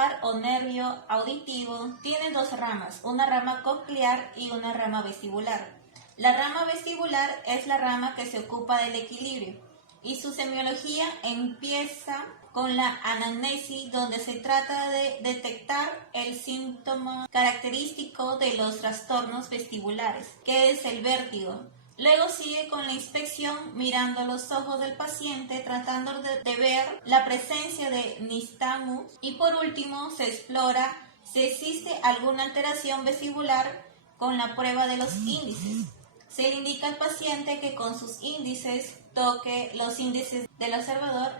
par o nervio auditivo tiene dos ramas, una rama coclear y una rama vestibular. La rama vestibular es la rama que se ocupa del equilibrio y su semiología empieza con la anamnesis, donde se trata de detectar el síntoma característico de los trastornos vestibulares, que es el vértigo. Luego sigue con la inspección mirando los ojos del paciente, tratando de ver la presencia de nistagmus, y por último se explora si existe alguna alteración vestibular con la prueba de los índices. Se le indica al paciente que con sus índices toque los índices del observador,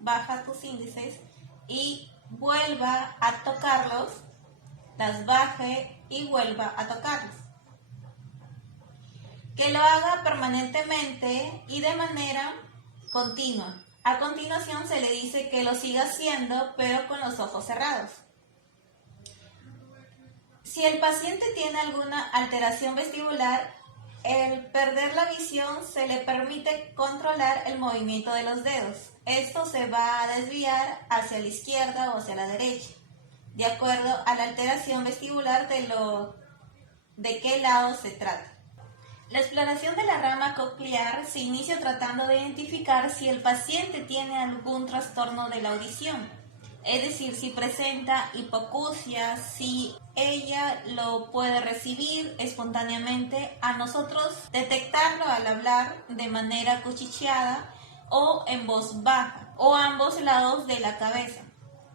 baja tus índices y vuelva a tocarlos, las baje y vuelva a tocarlos. Que lo haga permanentemente y de manera continua. A continuación se le dice que lo siga haciendo, pero con los ojos cerrados. Si el paciente tiene alguna alteración vestibular, el perder la visión se le permite controlar el movimiento de los dedos. Esto se va a desviar hacia la izquierda o hacia la derecha, de acuerdo a la alteración vestibular de qué lado se trata. La exploración de la rama coclear se inicia tratando de identificar si el paciente tiene algún trastorno de la audición, es decir, si presenta hipoacusia, si ella lo puede recibir espontáneamente, a nosotros detectarlo al hablar de manera cuchicheada o en voz baja, o a ambos lados de la cabeza.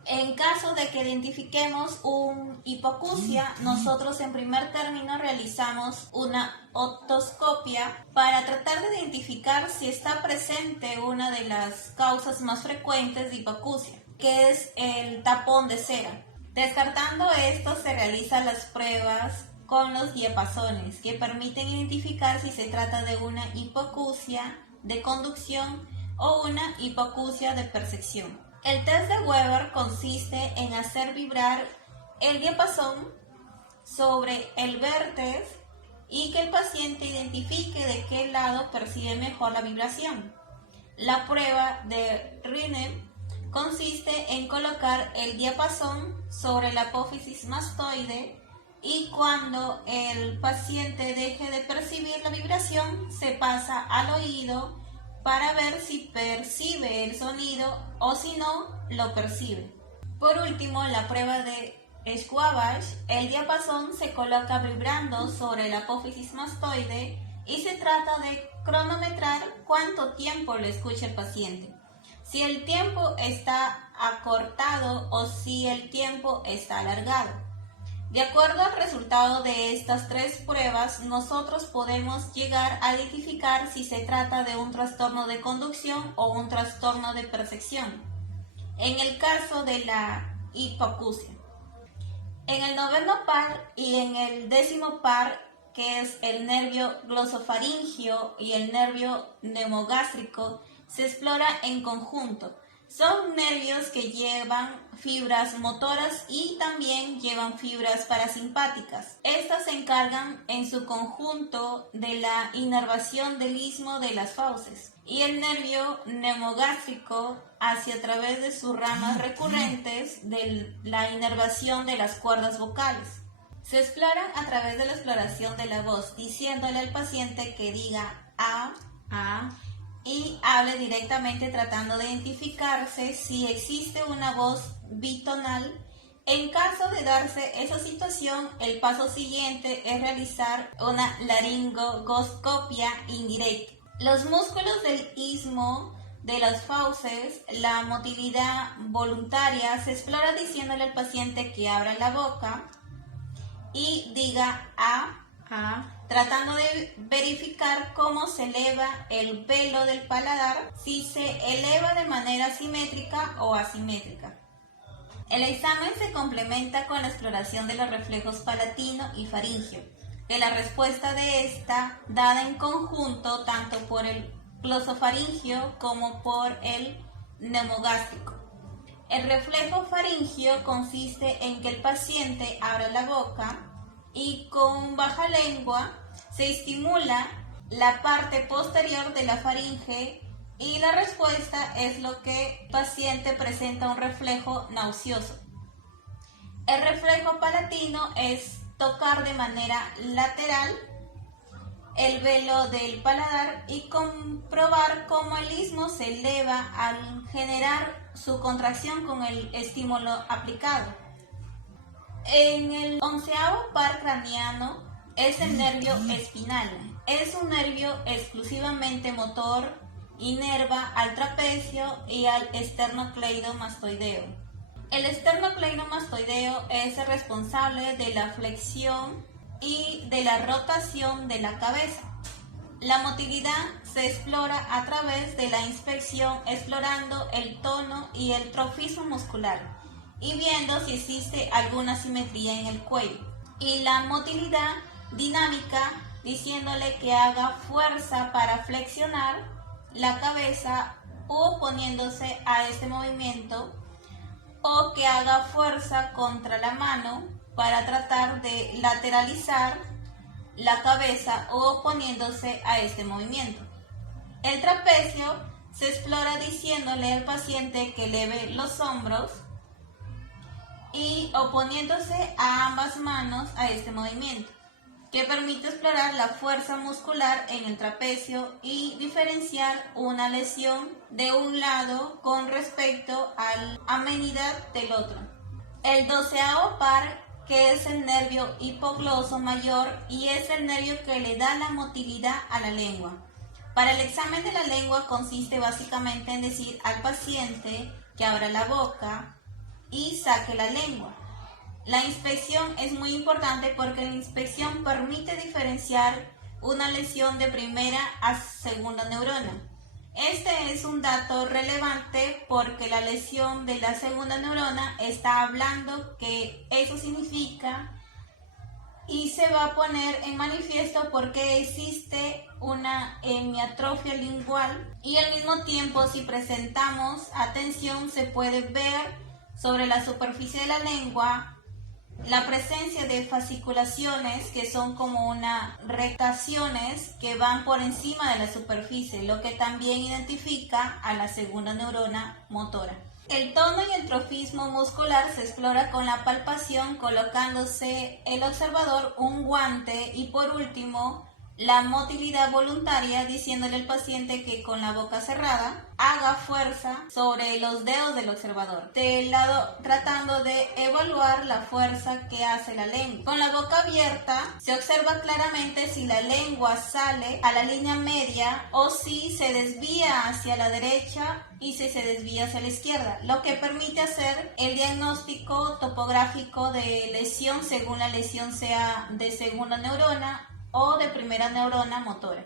En caso de que identifiquemos una hipoacusia, nosotros en primer término realizamos una otoscopia para tratar de identificar si está presente una de las causas más frecuentes de hipoacusia, que es el tapón de cera. Descartando esto, se realizan las pruebas con los diapasones, que permiten identificar si se trata de una hipoacusia de conducción o una hipoacusia de percepción. El test de Weber consiste en hacer vibrar el diapasón sobre el vértex y que el paciente identifique de qué lado percibe mejor la vibración. La prueba de Riemann consiste en colocar el diapasón sobre la apófisis mastoide y cuando el paciente deje de percibir la vibración, se pasa al oído para ver si percibe el sonido o si no lo percibe. Por último, en la prueba de Schwabach, el diapasón se coloca vibrando sobre la apófisis mastoide y se trata de cronometrar cuánto tiempo lo escucha el paciente, si el tiempo está acortado o si el tiempo está alargado. De acuerdo al resultado de estas tres pruebas, nosotros podemos llegar a identificar si se trata de un trastorno de conducción o un trastorno de percepción, en el caso de la hipoacusia. En el noveno par y en el décimo par, que es el nervio glosofaringio y el nervio neumogástrico, se explora en conjunto. Son nervios que llevan fibras motoras y también llevan fibras parasimpáticas. Estas se encargan en su conjunto de la inervación del istmo de las fauces. Y el nervio neumogástrico hace a través de sus ramas recurrentes de la inervación de las cuerdas vocales. Se exploran a través de la exploración de la voz, diciéndole al paciente que diga a, y hable directamente tratando de identificarse si existe una voz bitonal. En caso de darse esa situación, el paso siguiente es realizar una laringoscopia indirecta. Los músculos del istmo de las fauces, la motilidad voluntaria, se explora diciéndole al paciente que abra la boca y diga a, tratando de verificar cómo se eleva el velo del paladar, si se eleva de manera simétrica o asimétrica. El examen se complementa con la exploración de los reflejos palatino y faringio, que la respuesta de esta dada en conjunto tanto por el glosofaringio como por el neumogástrico. El reflejo faringio consiste en que el paciente abra la boca y con baja lengua se estimula la parte posterior de la faringe Y la respuesta es lo que el paciente presenta un reflejo nauseoso. El reflejo palatino es tocar de manera lateral el velo del paladar y comprobar cómo el istmo se eleva al generar su contracción con el estímulo aplicado. En el 11º par craneano es el nervio espinal. Es un nervio exclusivamente motor, inerva al trapecio y al esternocleidomastoideo. El esternocleidomastoideo es el responsable de la flexión y de la rotación de la cabeza. La motilidad se explora a través de la inspección, explorando el tono y el trofismo muscular y viendo si existe alguna simetría en el cuello. Y la motilidad dinámica, diciéndole que haga fuerza para flexionar la cabeza u oponiéndose a este movimiento, o que haga fuerza contra la mano para tratar de lateralizar la cabeza o oponiéndose a este movimiento. El trapecio se explora diciéndole al paciente que eleve los hombros y oponiéndose a ambas manos a este movimiento, que permite explorar la fuerza muscular en el trapecio y diferenciar una lesión de un lado con respecto a la amenidad del otro. El 12º par, que es el nervio hipogloso mayor y es el nervio que le da la motilidad a la lengua. Para el examen de la lengua consiste básicamente en decir al paciente que abra la boca y saque la lengua. La inspección es muy importante porque la inspección permite diferenciar una lesión de primera a segunda neurona. Este es un dato relevante porque la lesión de la segunda neurona está hablando que eso significa y se va a poner en manifiesto porque existe una hemiatrofia lingual y al mismo tiempo si presentamos atención se puede ver sobre la superficie de la lengua la presencia de fasciculaciones que son como unas rectaciones que van por encima de la superficie, lo que también identifica a la segunda neurona motora. El tono y el trofismo muscular se explora con la palpación colocándose el observador un guante y por último la motilidad voluntaria diciéndole al paciente que con la boca cerrada haga fuerza sobre los dedos del observador, del lado tratando de evaluar la fuerza que hace la lengua. Con la boca abierta se observa claramente si la lengua sale a la línea media o si se desvía hacia la derecha y si se desvía hacia la izquierda, lo que permite hacer el diagnóstico topográfico de lesión según la lesión sea de segunda neurona o de primera neurona motora.